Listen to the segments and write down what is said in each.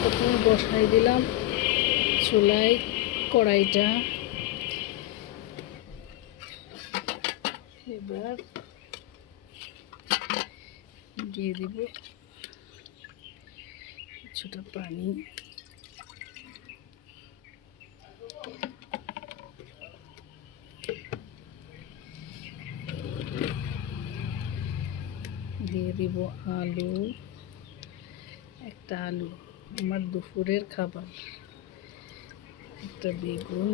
প্রথমে বসাই দিলাম চুলায় কড়াইটা। এবার দিয়ে দিব কিছুটা পানি। দিয়ে দিব আলু, একটা আলু আমার দুপুরের খাবার, একটা বেগুন,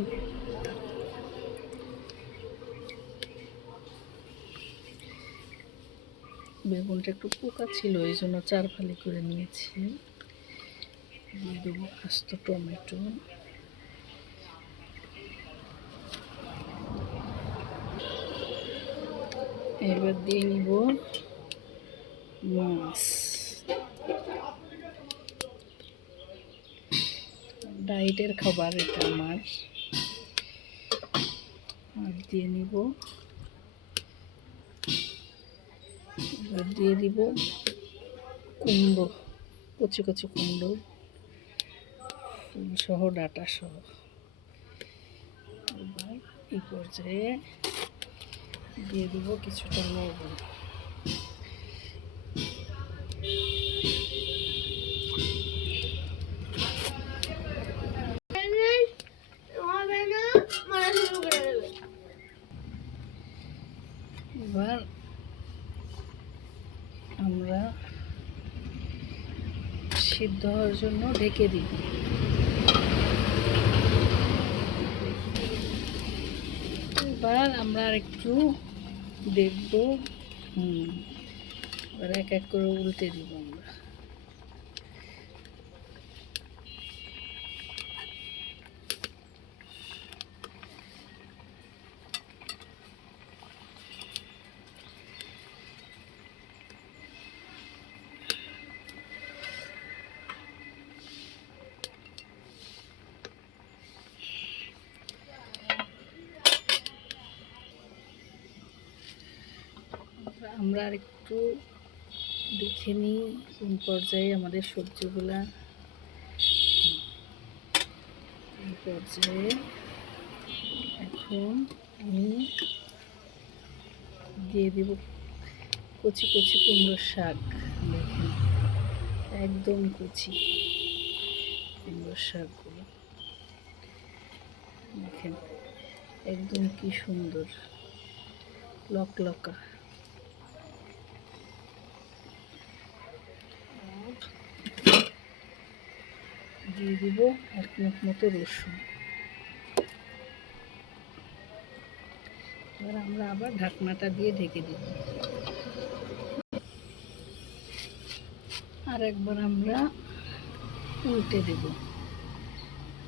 বেগুনটা একটু পোকা ছিল এই জন্য 4 ফালি করে নিয়েছি। দিয়ে দেবো আস্ত টমেটো, এবার দিয়ে নিব মাছ। ডায়েটের খাবার এটা আমার। আর দিয়ে নিব, এবার দিয়ে দিব কুমড়ো, কচি কচি কুমড়ো ফুল সহ ডাটা সহ। এবার এই পর্যায়ে দিয়ে দিব কিছুটা লবণ। এবার আমরা সিদ্ধ হওয়ার জন্য ঢেকে দিই। এবার আমরা একটু দেখব, এবার এক এক করে উল্টে দিব আমরা। আমরা আর একটু দেখে নিই কোন পর্যায়ে আমাদের সবজিগুলা। এই পর্যায়ে এখন আমি দিয়ে দেব কচি কচি কুমড়োর শাক। দেখেন একদম কচি কুমড়োর শাকগুলো, দেখেন একদম কি সুন্দর লকলকা। দিয়ে দিব 1 মুঠ মতো রসুন। এবার আমরা আবার ঢাকনাটা দিয়ে ঢেকে দিব। আর একবার আমরা উল্টে দেব।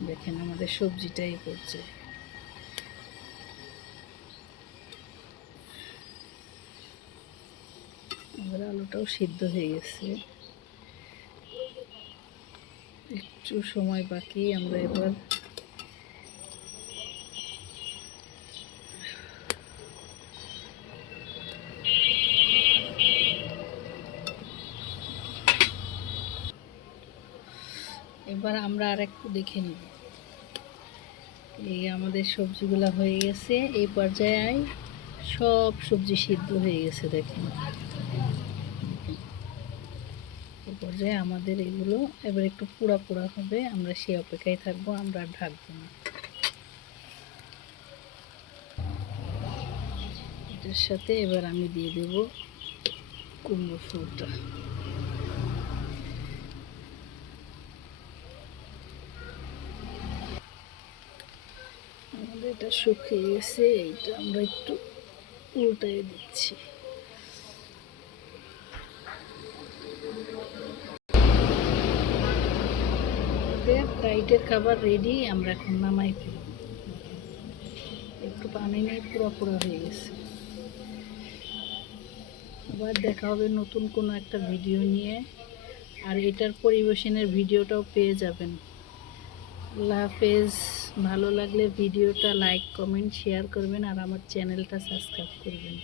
দেখেন আমাদের সবজিটাই করছে। এবার আলুটাও সিদ্ধ হয়ে গেছে, একটু সময় বাকি। আমরা এবার আমরা আর একটু দেখে নিব। এই আমাদের সবজিগুলা হয়ে গেছে। এই পর্যায়ে সব সবজি সিদ্ধ হয়ে গেছে, দেখেন। এই পর্যায়ে আমাদের এগুলো এবার একটু পোড়া পোড়া হবে, আমরা সেই অপেক্ষায় থাকবো, আমরা আর ঢাকবো না। এটার সাথে এবার আমি দিয়ে দেব কুমড়ো ফুলটা। আমাদের এটা শুকিয়ে গেছে, এইটা আমরা একটু উল্টাই দিচ্ছি। আমাদের ডায়েটের খাবার রেডি, আমরা এখন নামাই ফেলব। একটু পানি নিয়ে পুরো পুরো হয়ে গেছে। আবার দেখা হবে নতুন কোনো একটা ভিডিও নিয়ে, আর এটার পরিবেশনের ভিডিওটাও পেয়ে যাবেন। আল্লাহ হাফেজ। ভালো লাগলে ভিডিওটা লাইক কমেন্ট শেয়ার করবেন আর আমার চ্যানেলটা সাবস্ক্রাইব করবেন।